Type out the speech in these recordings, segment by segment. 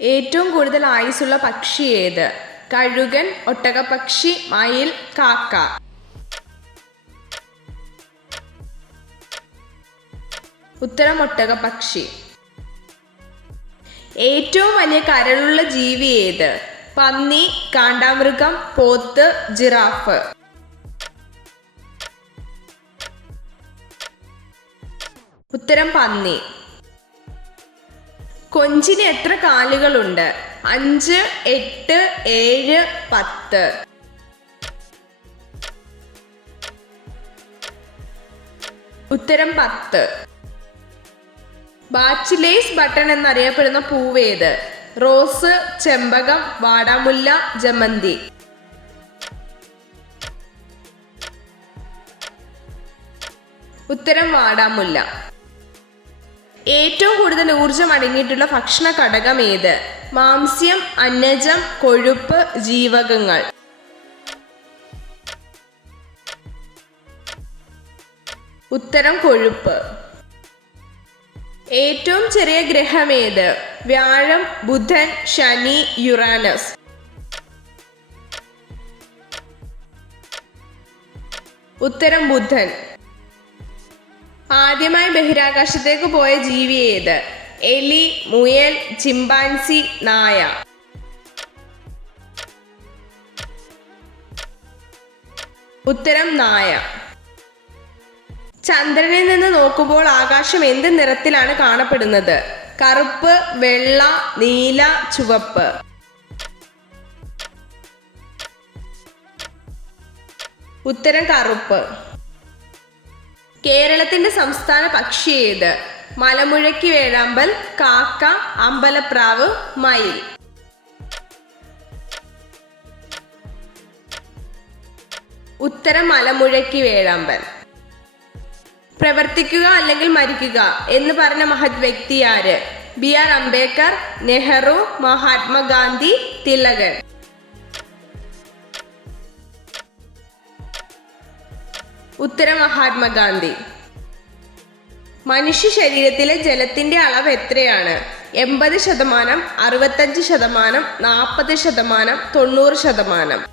ഏറ്റവും കൂടുതൽ ആയുസ്സുള്ള പക്ഷി ഏത്? കഴുകൻ, ഒട്ടകപ്പക്ഷി, മയിൽ, കാക്ക. ഉത്തരം ഒട്ടകപ്പക്ഷി. ഏറ്റവും വലിയ കരളുള്ള ജീവി ഏത്? പന്നി, കാണ്ടാമൃഗം, പോത്ത്, ജിറാഫ്. ഉത്തരം പന്നി. കൊഞ്ചിന് എത്ര കാലുകളുണ്ട്? 5, 8, 7, 10. ഉത്തരം 10. ബാച്ചിലേസ് ബട്ടൺ എന്നറിയപ്പെടുന്ന പൂവേത്? റോസ്, ചെമ്പകം, വാടാമുല്ല, ജമന്തി. ഉത്തരം വാടാമുല്ല. ഏറ്റവും കൂടുതൽ ഊർജം അടങ്ങിയിട്ടുള്ള ഭക്ഷണ ഘടകം ഏത്? മാംസ്യം, അന്നജം, കൊഴുപ്പ്, ജീവകങ്ങൾ. ഉത്തരം കൊഴുപ്പ്. ഏറ്റവും ചെറിയ ഗ്രഹം ഏത്? വ്യാഴം, ബുധൻ, ശനി, യുറാനസ്. ഉത്തരം ബുധൻ. ആദ്യമായി ബഹിരാകാശത്തേക്ക് പോയ ജീവി ഏത്? എലി, മുയൽ, ചിമ്പാൻസി, നായ. ഉത്തരം നായ. ചന്ദ്രനിൽ നിന്ന് നോക്കുമ്പോൾ ആകാശം എന്ത് നിറത്തിലാണ് കാണപ്പെടുന്നത്? കറുപ്പ്, വെള്ള, നീല, ചുവപ്പ്. ഉത്തരം കറുപ്പ്. കേരളത്തിന്റെ സംസ്ഥാന പക്ഷി ഏത്? മലമുഴക്കി വേഴാമ്പൽ, കാക്ക, അമ്പലപ്രാവ്, മയിൽ. ഉത്തരം മലമുഴക്കി വേഴാമ്പൽ. പ്രവർത്തിക്കുക അല്ലെങ്കിൽ മരിക്കുക എന്ന് പറഞ്ഞ മഹത് വ്യക്തി ആര്? ബി.ആർ. അംബേദ്കർ, നെഹ്റു, മഹാത്മാഗാന്ധി, തിലകൻ. ഉത്തരം മഹാത്മാഗാന്ധി. മനുഷ്യ ശരീരത്തിലെ ജലത്തിന്റെ അളവ് എത്രയാണ്? 80%, 65%, 40%, 90%.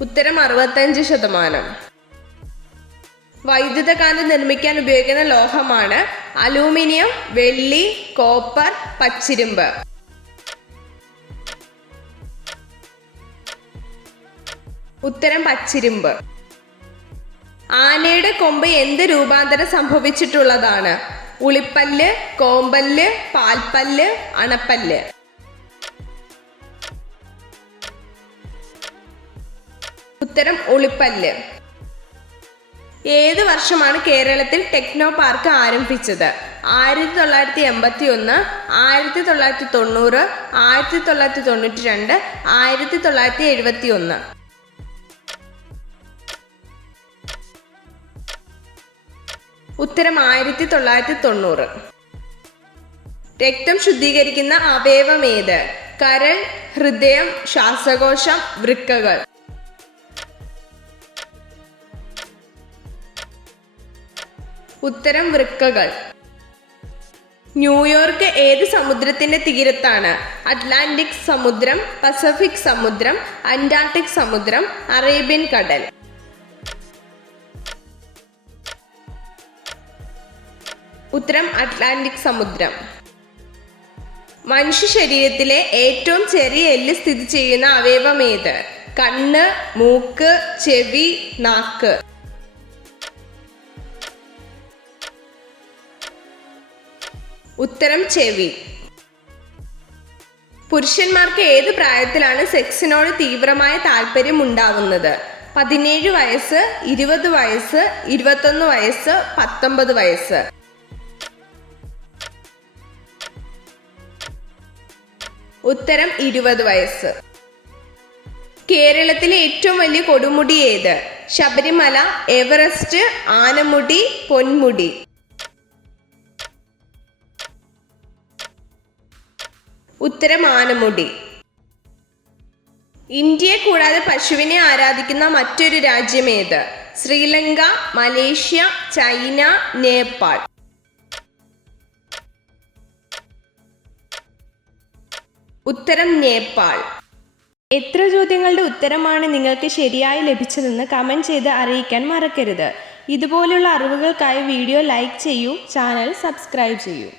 ഉത്തരം 65%. വൈദ്യുതകാന്തി നിർമ്മിക്കാൻ ഉപയോഗിക്കുന്ന ലോഹമാണ് അലൂമിനിയം, വെള്ളി, കോപ്പർ, പച്ചിരുമ്പ്. ഉത്തരം പച്ചിരുമ്പ്. ആനയുടെ കൊമ്പ് എന്ത് രൂപാന്തരം സംഭവിച്ചിട്ടുള്ളതാണ്? ഉളിപ്പല്ല്, കോമ്പല്ല്, പാൽപ്പല്ല്, അണപ്പല്ല്. ഉത്തരം ഉളിപ്പല്ല്. ഏത് വർഷമാണ് കേരളത്തിൽ ടെക്നോ പാർക്ക് ആരംഭിച്ചത്? 1981, 1990, 1992, 1971. ഉത്തരം 1990. രക്തം ശുദ്ധീകരിക്കുന്ന അവയവം ഏത്? കരൾ, ഹൃദയം, ശ്വാസകോശം, വൃക്കകൾ. ഉത്തരം വൃക്കകൾ. ന്യൂയോർക്ക് ഏത് സമുദ്രത്തിന്റെ തീരത്താണ്? അറ്റ്ലാന്റിക് സമുദ്രം, പസഫിക് സമുദ്രം, അന്റാർട്ടിക് സമുദ്രം, അറേബ്യൻ കടൽ. ഉത്തരം അറ്റ്ലാന്റിക് സമുദ്രം. മനുഷ്യ ശരീരത്തിലെ ഏറ്റവും ചെറിയ എല്ല് സ്ഥിതി ചെയ്യുന്ന അവയവം ഏത്? കണ്ണ്, മൂക്ക്, ചെവി, നാക്ക്. ഉത്തരം ചെവി. പുരുഷന്മാർക്ക് ഏത് പ്രായത്തിലാണ് സെക്സിനോട് തീവ്രമായ താല്പര്യം ഉണ്ടാവുന്നത്? 17 വയസ്സ്, 20 വയസ്സ്, 21 വയസ്സ്, 19 വയസ്സ്. ഉത്തരം 20 വയസ്സ്. കേരളത്തിലെ ഏറ്റവും വലിയ കൊടുമുടി ഏത്? ശബരിമല, എവറസ്റ്റ്, ആനമുടി, പൊന്മുടി. ഉത്തരം ആനമുടി. ഇന്ത്യയെ കൂടാതെ പശുവിനെ ആരാധിക്കുന്ന മറ്റൊരു രാജ്യം ഏത്? Sri Lanka, Malaysia, China, Nepal. ഉത്തരം നേപ്പാൾ. എത്ര ചോദ്യങ്ങളുടെ ഉത്തരമാണ് നിങ്ങൾക്ക് ശരിയായി ലഭിച്ചതെന്ന് കമൻറ്റ് ചെയ്ത് അറിയിക്കാൻ മറക്കരുത്. ഇതുപോലുള്ള അറിവുകൾക്കായി വീഡിയോ ലൈക്ക് ചെയ്യൂ, ചാനൽ സബ്സ്ക്രൈബ് ചെയ്യൂ.